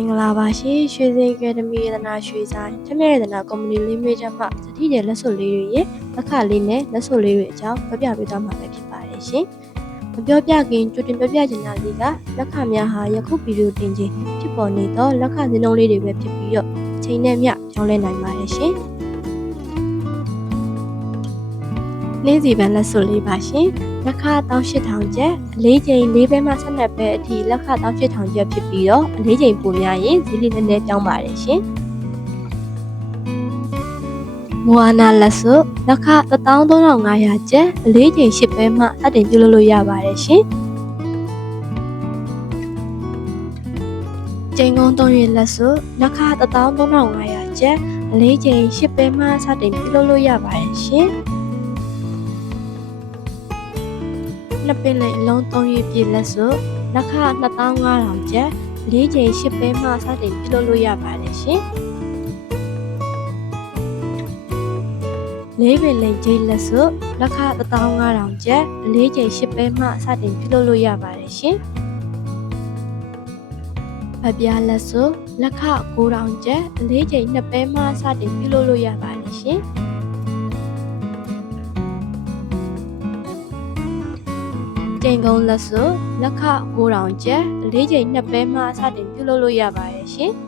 မင်္ဂလာပါရှင်ရွှေစင်အကယ်ဒမီရတနာရွှေဆိုင်ထမြရတနာကုမ္ပဏီလေးမိချက်မှစတိတဲ့လက်စွပ်လေးတွေရဲ့လက်ခလေးနဲ့လက်စွပ်လေးတွေအကြောင်းပြောပြပေးသွားမှာပဲဖြစ်ပါတယ်ရှင်မပြောပြခင်ကြိုတင်ပြောပြချင်တာလေးကလက်ခများဟာယခုဗီဒီယိုတင်ခြင်းဖြစ်ပေါ်နေသောလက်ခစင်းလုံးလေးတွေပဲဖြစ်ပြီးတော့အချိန်နဲ့မျှကြောင်းလဲနိုင်ပါတယ်ရှင် နှင်းစီပန်းလက်စွပ်လေးပါရှင်လက်ခ18000ကျပ်အလေးချိန်၄ဘဲမှ12ဘဲအထိလက်ခ18000ကျပ်ဖြစ်ပြီးတော့အလေးချိန်ပိုများရင်ဈေးလေးနည်းနည်းပြောင်းပါတယ်ရှင်မွာနာလက်စွပ်လက်ခ13500ကျပ်အလေးချိန်10ဘဲမှအတင်ပြုလုပ်လို့ရပါတယ်ရှင်ကျင်းကုန်းသုံးရလက်စွပ်လက်ခ13500ကျပ်အလေးချိန်10ဘဲမှစတင်ပြုလုပ်လို့ရပါတယ်ရှင် နှစ်ပင်လိမ်အလုံး3ရွေပြည့်လက်စွပ်လက်ခ2500ကျပ်လေးချိန်10ပဲမှစတင်ပြုလုပ်လို့ရပါတယ်ရှင်လေးပင်လိမ်ဂျိတ်လက်စွပ်လက်ခ1500ကျပ်လေးချိန်10ပဲမှစတင်ပြုလုပ်လို့ရပါတယ်ရှင်ပပြားလက်စွပ်လက်ခ9000ကျပ်လေးချိန်2ပဲမှစတင်ပြုလုပ်လို့ရပါတယ်ရှင် ကျင်ကုန်းလက်စွပ်လက်ခ9000ကျပ်အလေးချိန်နှစ်ပဲမှစတင်ပြုလုပ်လို့ရပါတယ်ရှင်။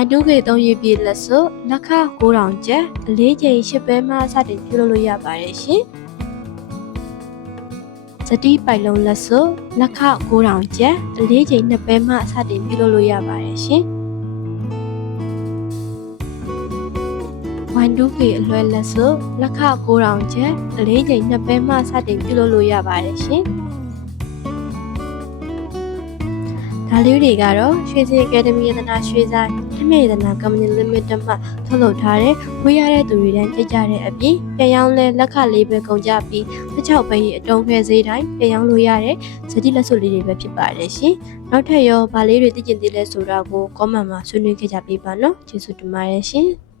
Y2K သုံးရည်ပြည့်လက်စွပ်လက်ခ9000ကျပ်အလေးချိန်10ပဲမှစတင်ပြုလုပ်လို့ရပါတယ်ရှင်။စတိပိုက်လုံးလက်စွပ်လက်ခ9000ကျပ်အလေးချိန်2ပဲမှစတင်ပြုလုပ်လို့ရပါတယ်ရှင်။ Y2K အလွယ်လက်စွပ်လက်ခ9000ကျပ်အလေးချိန်နှစ်ပဲမှစတင်ပြုလုပ်လို့ရပါတယ်ရှင်။ဒါလေးတွေကတော့ရွှေစင်အကယ်ဒမီရတနာရွှေဆိုင်ထမြေရတနာကုမ္ပဏီ limited မှထုတ်လုပ်ထားတဲ့ဝေးရတဲ့သူတွေတန်းကြိတ်ကြတဲ့အပြင်ပြန်ရောင်းလဲလက်ခလေးပဲကုန်ကြပြီးတစ်ချောက်ပဲအတုံးခဲဈေးတိုင်းပြန်ရောင်းလို့ရတဲ့စတိလက်စွပ်လေးတွေပဲဖြစ်ပါတယ်ရှင်။နောက်ထပ်ရောဗာလေးတွေသိကျင်သေးလဲဆိုတာကို comment မှာဆွေးနွေးခဲ့ကြပေးပါနော်။ကျေးဇူးတင်ပါတယ်ရှင်။